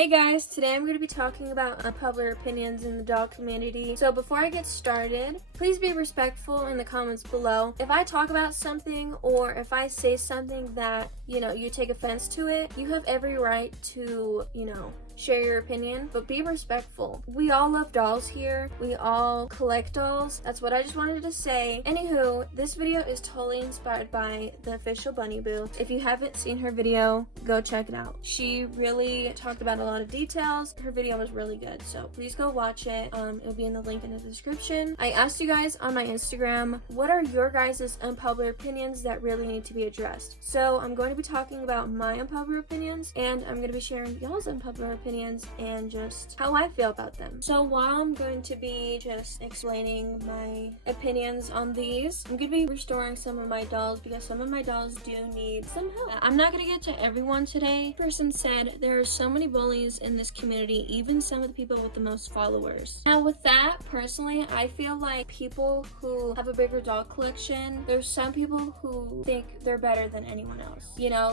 Hey guys, today I'm going to be talking about unpopular opinions in the dog community. So before I get started, please be respectful in the comments below. If I talk about something or if I say something that, you take offense to it, you have every right to, share your opinion, but be respectful. We all love dolls here. We all collect dolls. That's what I just wanted to say. Anywho, this video is totally inspired by the official Bunny Boo. If you haven't seen her video, go check it out. She really talked about a lot of details. Her video was really good, so please go watch it. It'll be in the link in the description. I asked you guys on my Instagram, what are your guys' unpopular opinions that really need to be addressed? So I'm going to be talking about my unpopular opinions, and I'm going to be sharing y'all's unpopular opinions and just how I feel about them. So while I'm going to be just explaining my opinions on these, I'm going to be restoring some of my dolls because some of my dolls do need some help. I'm not going to get to everyone today. The person said there are so many bullies in this community, even some of the people with the most followers. Now with that, personally, I feel like people who have a bigger doll collection, there's some people who think they're better than anyone else.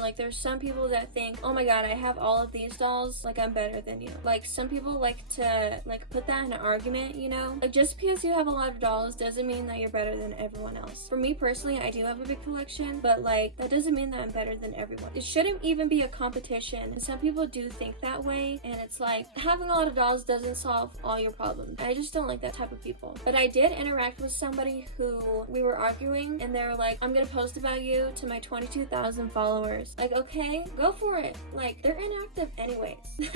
Like there's some people that think, oh my god, I have all of these dolls, like I'm better than you. Like some people like to put that in an argument, like just because you have a lot of dolls doesn't mean that you're better than everyone else. For me personally, I do have a big collection, but that doesn't mean that I'm better than everyone. It shouldn't even be a competition, and some people do think that way, and it's like having a lot of dolls doesn't solve all your problems. I just don't like that type of people. But I did interact with somebody who we were arguing, and they were like, I'm gonna post about you to my 22,000 followers. Like, okay, go for it. Like, they're inactive anyways.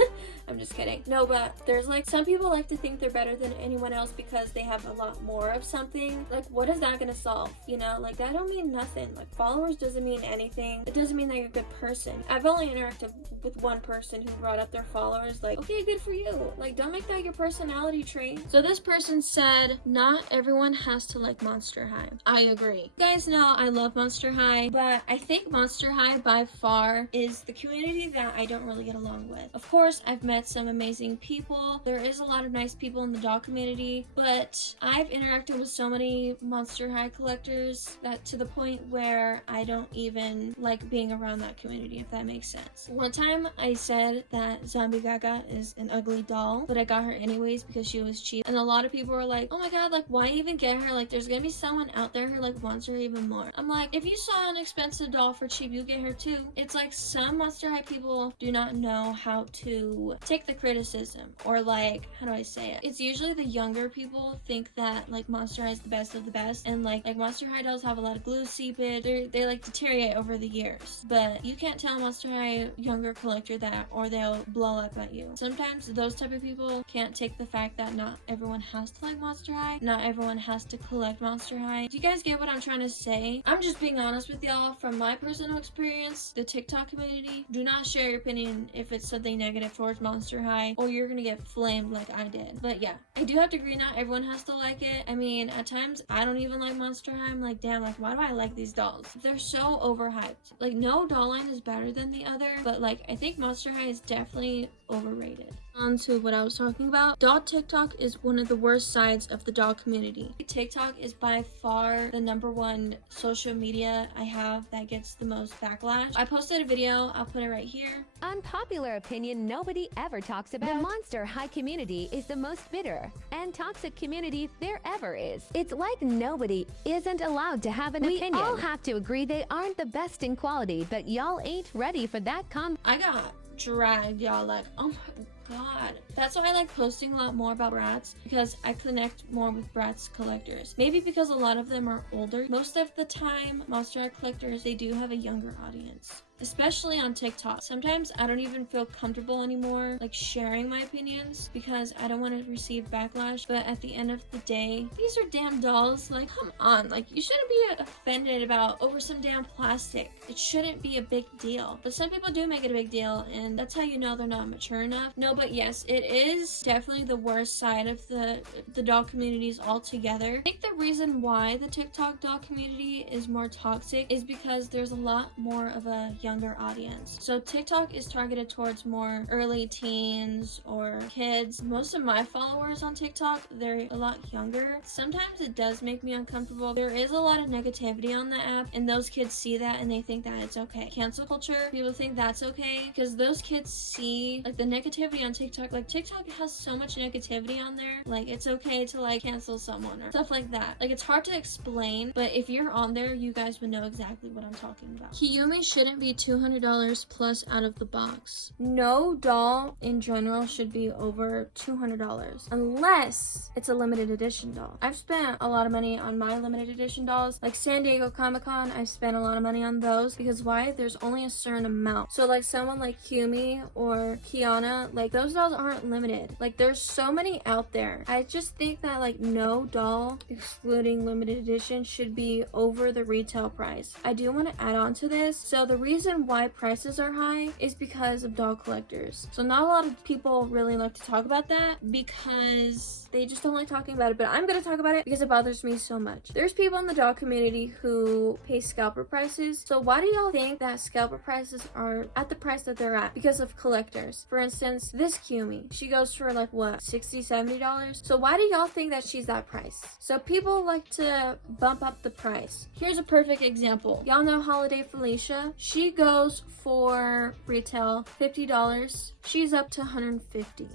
I'm just kidding. No, but there's some people like to think they're better than anyone else because they have a lot more of something. Like, what is that gonna solve? That don't mean nothing. Followers doesn't mean anything. It doesn't mean that you're a good person. I've only interacted with one person who brought up their followers. Okay, good for you. Don't make that your personality trait. So this person said, not everyone has to like Monster High. I agree. You guys know I love Monster High, but I think Monster High by far is the community that I don't really get along with. Of course, I've met some amazing people. There is a lot of nice people in the dog community, but I've interacted with so many Monster High collectors that to the point where I don't even like being around that community, if that makes sense. One time I said that Zombie Gaga is an ugly doll, but I got her anyways because she was cheap, and a lot of people were like, oh my god, why even get her? There's gonna be someone out there who wants her even more. I'm like, if you saw an expensive doll for cheap, you get her too. It's some Monster High people do not know how to take the criticism, or how do I say it? It's usually the younger people think that Monster High is the best of the best, and Monster High dolls have a lot of glue seepage. They deteriorate over the years, but you can't tell a Monster High younger collector that, or they'll blow up at you. Sometimes those type of people can't take the fact that not everyone has to like Monster High, not everyone has to collect Monster High. Do you guys get what I'm trying to say? I'm just being honest with y'all from my personal experience. The TikTok community, do not share your opinion if it's something negative towards Monster High, or you're gonna get flamed like I did. But yeah, I do have to agree, not everyone has to like it. I mean, at times I don't even like Monster High. I'm like, damn, why do I like these dolls? They're so overhyped. No doll line is better than the other, but I think Monster High is definitely overrated. On to what I was talking about. Dog TikTok is one of the worst sides of the dog community. TikTok is by far the #1 social media I have that gets the most backlash. I posted a video, I'll put it right here. Unpopular opinion nobody ever talks about. The Monster High community is the most bitter and toxic community there ever is. It's like nobody isn't allowed to have an opinion. We all have to agree they aren't the best in quality, but y'all ain't ready for that I got dragged, y'all. Oh my god. That's why I like posting a lot more about Bratz, because I connect more with Bratz collectors. Maybe because a lot of them are older. Most of the time, Monster High collectors, they do have a younger audience, especially on TikTok. Sometimes I don't even feel comfortable anymore sharing my opinions because I don't want to receive backlash. But at the end of the day, these are damn dolls. Come on. You shouldn't be offended about over some damn plastic. It shouldn't be a big deal. But some people do make it a big deal, and that's how you know they're not mature enough. No, but yes, it is definitely the worst side of the doll communities altogether. I think the reason why the TikTok doll community is more toxic is because there's a lot more of a young younger audience. So TikTok is targeted towards more early teens or kids. Most of my followers on TikTok, they're a lot younger. Sometimes it does make me uncomfortable. There is a lot of negativity on the app, and those kids see that and they think that it's okay. Cancel culture, people think that's okay because those kids see like the negativity on TikTok. Like TikTok has so much negativity on there. Like it's okay to like cancel someone or stuff like that. Like it's hard to explain, but if you're on there, you guys would know exactly what I'm talking about. Kiyumi shouldn't be $200 plus out of the box. No doll in general should be over $200 unless it's a limited edition doll. I've spent a lot of money on my limited edition dolls. Like San Diego Comic-Con, I've spent a lot of money on those because why? There's only a certain amount. So like someone like Kiyumi or Kiana, like those dolls aren't limited. Like there's so many out there. I just think that like no doll, excluding limited edition, should be over the retail price. I do want to add on to this. So the reason why prices are high is because of doll collectors. So not a lot of people really like to talk about that because they just don't like talking about it, but I'm gonna talk about it because it bothers me so much. There's people in the doll community who pay scalper prices. So why do y'all think that scalper prices are at the price that they're at? Because of collectors. For instance, this Kumi, she goes for like what, $60-$70? So why do y'all think that she's that price? So people like to bump up the price. Here's a perfect example. Y'all know Holiday Felicia? She goes for retail $50. She's up to $150.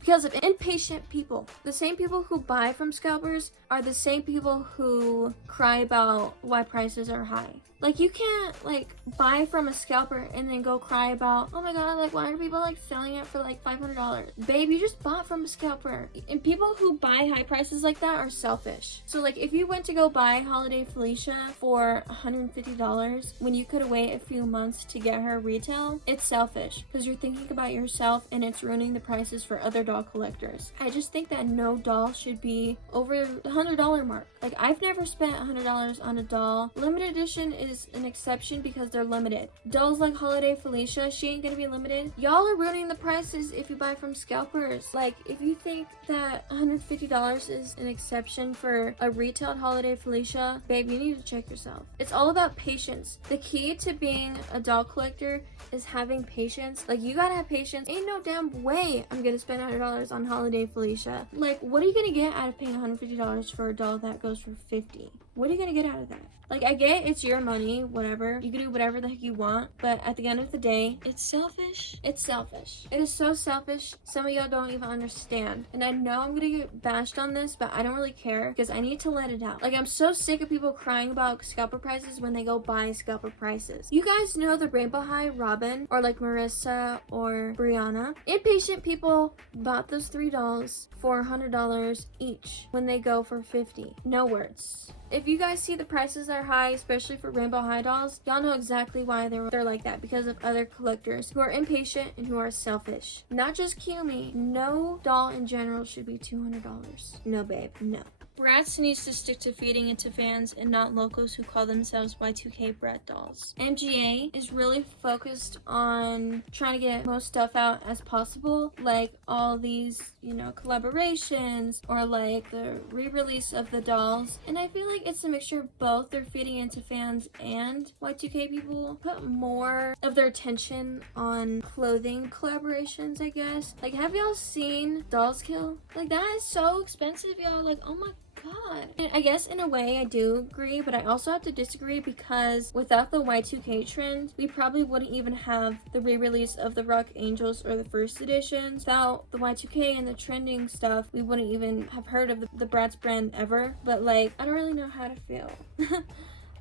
Because of impatient people. The same people who buy from scalpers are the same people who cry about why prices are high. Like you can't like buy from a scalper and then go cry about, oh my god, like why are people like selling it for like $500? Babe, you just bought from a scalper. And people who buy high prices like that are selfish. So like if you went to go buy Holiday Felicia for $150 when you could wait a few months to get her retail, it's selfish because you're thinking about yourself and it's ruining the prices for other doll collectors. I just think that no doll should be over the $100 mark. Like I've never spent $100 on a doll. Limited edition is an exception because they're limited. Dolls like Holiday Felicia, she ain't gonna be limited. Y'all are ruining the prices if you buy from scalpers. Like if you think that $150 is an exception for a retailed Holiday Felicia, babe, you need to check yourself. It's all about patience. The key to being a doll collector is having patience. Like you gotta have patience. Ain't no damn way I'm gonna spend $100 on Holiday Felicia. Like what are you gonna get out of paying $150 for a doll that goes for $50? What are you gonna get out of that? Like I get it's your money, whatever. You can do whatever the heck you want, but at the end of the day, it's selfish. It's selfish. It is so selfish. Some of y'all don't even understand. And I know I'm gonna get bashed on this, but I don't really care because I need to let it out. Like I'm so sick of people crying about scalper prices when they go buy scalper prices. You guys know the Rainbow High Robin or like Marissa or Brianna. Impatient people bought those 3 dolls for $100 each when they go for $50. No words. If you guys see the prices are high, especially for Rainbow High dolls, y'all know exactly why they're like that, because of other collectors who are impatient and who are selfish. Not just Kumi. No doll in general should be $200. No, babe, no. Bratz needs to stick to feeding it to fans and not locals who call themselves Y2K Brat dolls. MGA is really focused on trying to get most stuff out as possible, like all these, you know, collaborations or like the re-release of the dolls. And I feel like it's a mixture of both. They're feeding into fans and Y2K people. Put more of their attention on clothing collaborations, I guess. Like, have y'all seen Dolls Kill? Like, that is so expensive, y'all. Like, oh my god. And I guess in a way I do agree, but I also have to disagree because without the Y2K trend, we probably wouldn't even have the re-release of the Rock Angels or the first editions. Without the Y2K and the trending stuff, we wouldn't even have heard of the Bratz brand ever. But like, I don't really know how to feel.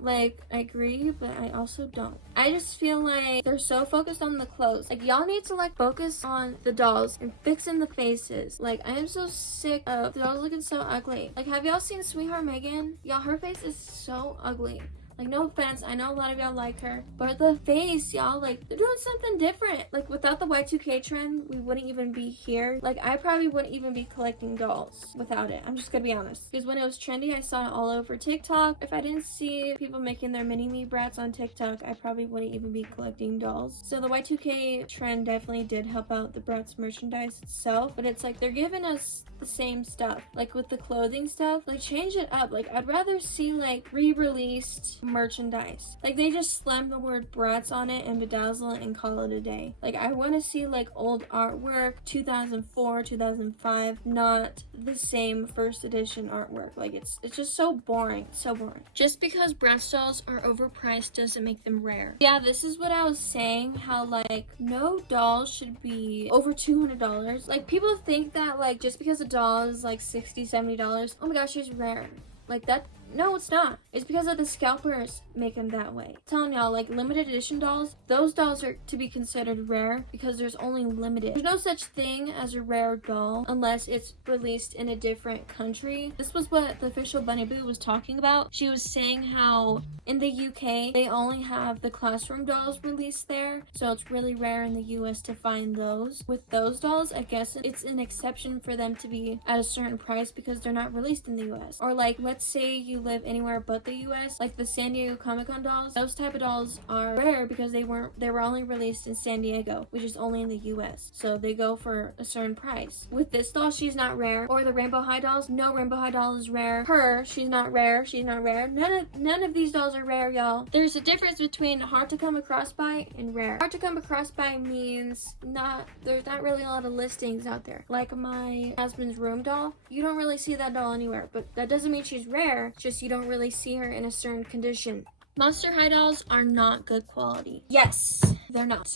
Like, I agree, but I also don't. I just feel like they're so focused on the clothes. Like, y'all need to, like, focus on the dolls and fixing the faces. Like, I am so sick of the dolls looking so ugly. Like, have y'all seen Sweetheart Megan? Y'all, her face is so ugly. Like, no offense, I know a lot of y'all like her, but the face, y'all, like, they're doing something different. Like, without the Y2K trend, we wouldn't even be here. Like, I probably wouldn't even be collecting dolls without it. I'm just gonna be honest. Because when it was trendy, I saw it all over TikTok. If I didn't see people making their mini-me brats on TikTok, I probably wouldn't even be collecting dolls. So the Y2K trend definitely did help out the Bratz merchandise itself, but it's like, they're giving us the same stuff. Like, with the clothing stuff, like, change it up. Like, I'd rather see, like, re-released merchandise. Like, they just slam the word Bratz on it and bedazzle it and call it a day. Like, I want to see like old artwork, 2004, 2005, not the same first edition artwork. Like, it's just so boring, so boring. Just because Bratz dolls are overpriced doesn't make them rare. Yeah, this is what I was saying, how like no doll should be over $200. Like, people think that like just because a doll is like $60, $70, oh my gosh, she's rare. Like that. No, it's not. It's because of the scalpers make them that way. I'm telling y'all, like limited edition dolls, those dolls are to be considered rare because there's only limited. There's no such thing as a rare doll unless it's released in a different country. This was what the official Bunny Boo was talking about. She was saying how in the UK, they only have the classroom dolls released there. So it's really rare in the US to find those. With those dolls, I guess it's an exception for them to be at a certain price because they're not released in the US. Or like, let's say you live anywhere but the US, like the San Diego Comic-Con dolls, those type of dolls are rare because they were only released in San Diego, which is only in the US, so they go for a certain price. With this doll, she's not rare. Or the Rainbow High dolls, no Rainbow High doll is rare. She's not rare. None of these dolls are rare, y'all. There's a difference between hard to come across by and rare. Hard to come across by means there's not really a lot of listings out there. Like my husband's room doll, you don't really see that doll anywhere, but that doesn't mean she's rare. It's just you don't really see her in a certain condition. Monster High dolls are not good quality. Yes, they're not.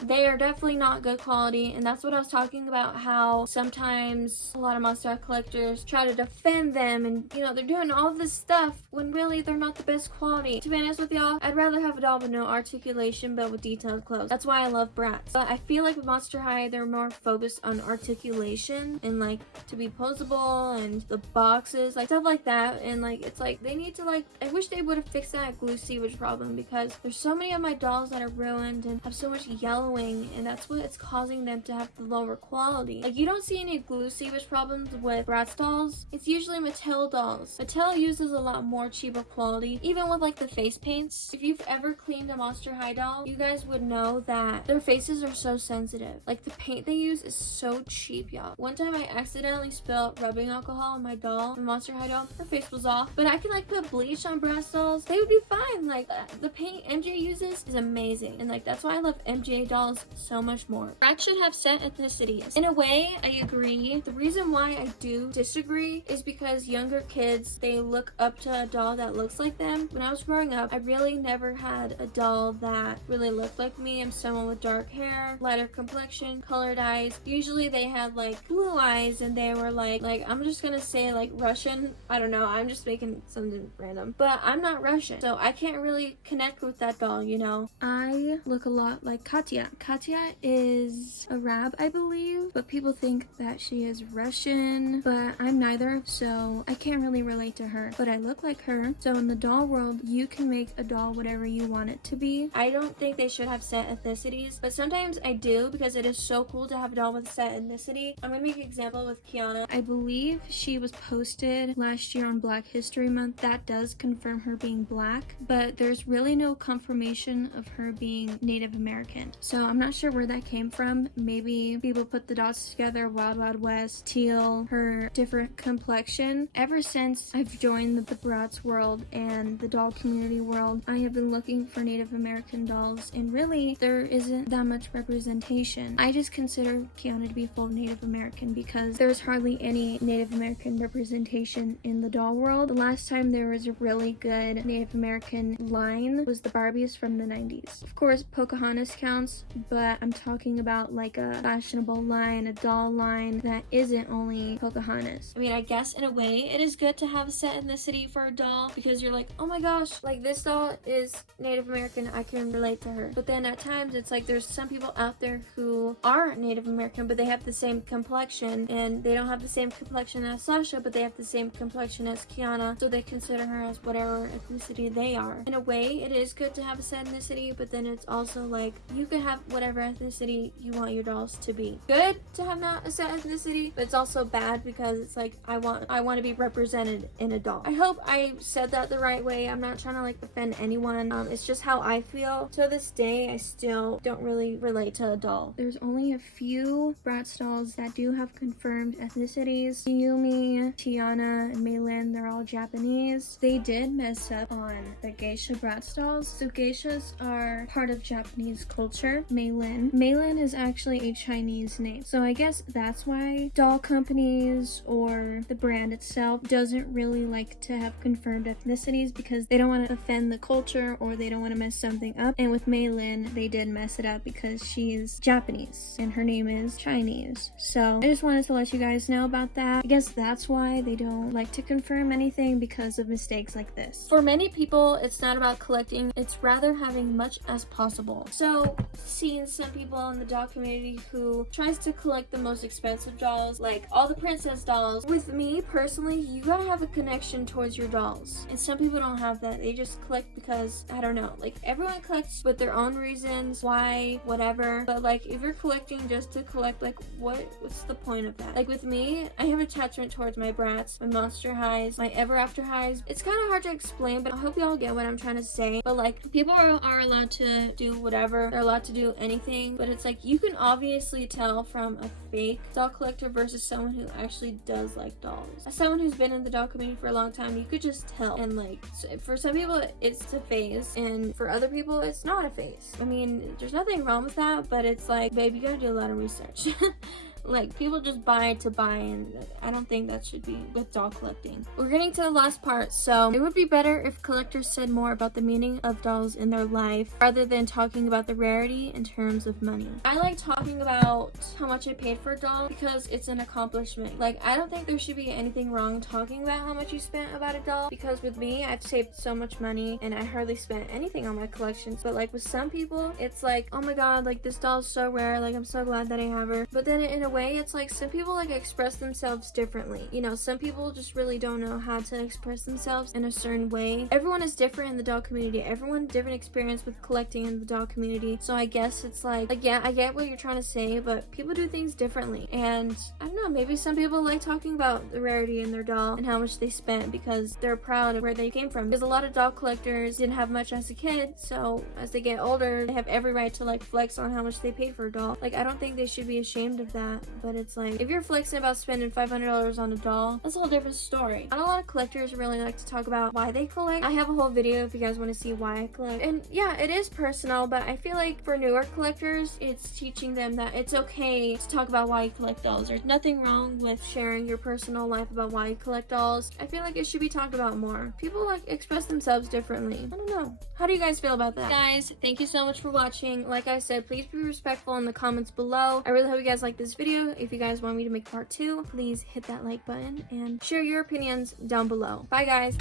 They are definitely not good quality, and that's what I was talking about, how sometimes a lot of Monster High collectors try to defend them, and you know, they're doing all this stuff when really they're not the best quality. To be honest with y'all, I'd rather have a doll with no articulation but with detailed clothes. That's why I love Bratz. But I feel like with Monster High, they're more focused on articulation and like to be posable and the boxes, like stuff like that. And like, it's like they need to like, I wish they would have fixed that glue seepage problem because there's so many of my dolls that are ruined and have so much yellow, and that's what it's causing them to have the lower quality. Like, you don't see any glue seepage problems with Bratz dolls. It's usually Mattel dolls. Mattel uses a lot more cheaper quality, even with like the face paints. If you've ever cleaned a Monster High doll, you guys would know that their faces are so sensitive. Like, the paint they use is so cheap, y'all. One time I accidentally spilled rubbing alcohol on my doll, the Monster High doll. Her face was off, but I could like put bleach on Bratz dolls. They would be fine. Like, the paint MJ uses is amazing, and like that's why I love MJ dolls so much more. Bratz should have set ethnicities. In a way, I agree. The reason why I do disagree is because younger kids, they look up to a doll that looks like them. When I was growing up, I really never had a doll that really looked like me. I'm someone with dark hair, lighter complexion, colored eyes. Usually they had like blue eyes and they were like I'm just gonna say like Russian. I don't know. I'm just making something random. But I'm not Russian, so I can't really connect with that doll, you know? I look a lot like Katya. Katya is Arab, I believe, but people think that she is Russian, but I'm neither, so I can't really relate to her, but I look like her. So in the doll world, you can make a doll whatever you want it to be. I don't think they should have set ethnicities, but sometimes I do because it is so cool to have a doll with a set ethnicity. I'm gonna make an example with Kiana. I believe she was posted last year on Black History Month. That does confirm her being black, but there's really no confirmation of her being Native American. So I'm not sure where that came from. Maybe people put the dots together, Wild Wild West, teal, her different complexion. Ever since I've joined the Bratz world and the doll community world, I have been looking for Native American dolls, and really there isn't that much representation. I just consider Kiana to be full Native American because there's hardly any Native American representation in the doll world. The last time there was a really good Native American line was the Barbies from the 90s. Of course, Pocahontas counts, but I'm talking about like a fashionable line, a doll line that isn't only Pocahontas. I mean, I guess in a way it is good to have a set ethnicity for a doll because you're like, oh my gosh, like this doll is Native American, I can relate to her. But then at times it's like there's some people out there who aren't Native American, but they have the same complexion, and they don't have the same complexion as Sasha, but they have the same complexion as Kiana, so they consider her as whatever ethnicity they are. In a way, it is good to have a set ethnicity, but then it's also like you could have have whatever ethnicity you want your dolls to be. Good to have not a set ethnicity, but it's also bad because it's like I want to be represented in a doll. I hope I said that the right way. I'm not trying to like offend anyone. It's just how I feel. To this day, I still don't really relate to a doll. There's only a few Bratz dolls that do have confirmed ethnicities. Yumi, Tiana, and Meilin, they're all Japanese. They did mess up on the geisha Bratz dolls. So geishas are part of Japanese culture. Meilin is actually a Chinese name. So I guess that's why doll companies or the brand itself doesn't really like to have confirmed ethnicities, because they don't want to offend the culture or they don't want to mess something up. And with Meilin, they did mess it up because she's Japanese and her name is Chinese. So I just wanted to let you guys know about that. I guess that's why they don't like to confirm anything, because of mistakes like this. For many people, it's not about collecting, it's rather having much as possible. So seeing some people in the doll community who tries to collect the most expensive dolls, like all the princess dolls. With me personally, you gotta have a connection towards your dolls, and some people don't have that. They just collect because, I don't know, like everyone collects with their own reasons why, whatever, but like if you're collecting just to collect, like what's the point of that? Like with me, I have attachment towards my Bratz, my Monster Highs, my Ever After Highs. It's kind of hard to explain, but I hope y'all get what I'm trying to say. But like people are allowed to do whatever, they're allowed to do anything, but it's like you can obviously tell from a fake doll collector versus someone who actually does like dolls. As someone who's been in the doll community for a long time, you could just tell. And like for some people it's a phase, and for other people it's not a phase. I mean, there's nothing wrong with that, but it's like, babe, you gotta do a lot of research. Like, people just buy to buy, and I don't think that should be with doll collecting. We're getting to the last part, so it would be better if collectors said more about the meaning of dolls in their life rather than talking about the rarity in terms of money. I like talking about how much I paid for a doll because it's an accomplishment. Like, I don't think there should be anything wrong talking about how much you spent about a doll, because with me, I've saved so much money and I hardly spent anything on my collections. But like with some people, it's like, oh my god, like this doll is so rare, like I'm so glad that I have her. But then in a way, it's like some people like express themselves differently. You know, some people just really don't know how to express themselves in a certain way. Everyone is different in the doll community. Everyone different experience with collecting in the doll community. So I guess it's like yeah, I get what you're trying to say, but people do things differently. And I don't know, maybe some people like talking about the rarity in their doll and how much they spent because they're proud of where they came from. Because a lot of doll collectors didn't have much as a kid, so as they get older, they have every right to like flex on how much they paid for a doll. Like, I don't think they should be ashamed of that, but it's like, if you're flexing about spending $500 on a doll, that's a whole different story. Not a lot of collectors really like to talk about why they collect. I have a whole video if you guys want to see why I collect. And yeah, it is personal, but I feel like for newer collectors, it's teaching them that it's okay to talk about why you collect dolls. There's nothing wrong with sharing your personal life about why you collect dolls. I feel like it should be talked about more. People like express themselves differently. I don't know. How do you guys feel about that? Guys, thank you so much for watching. Like I said, please be respectful in the comments below. I really hope you guys like this video. If you guys want me to make part 2, please hit that like button and share your opinions down below. Bye guys.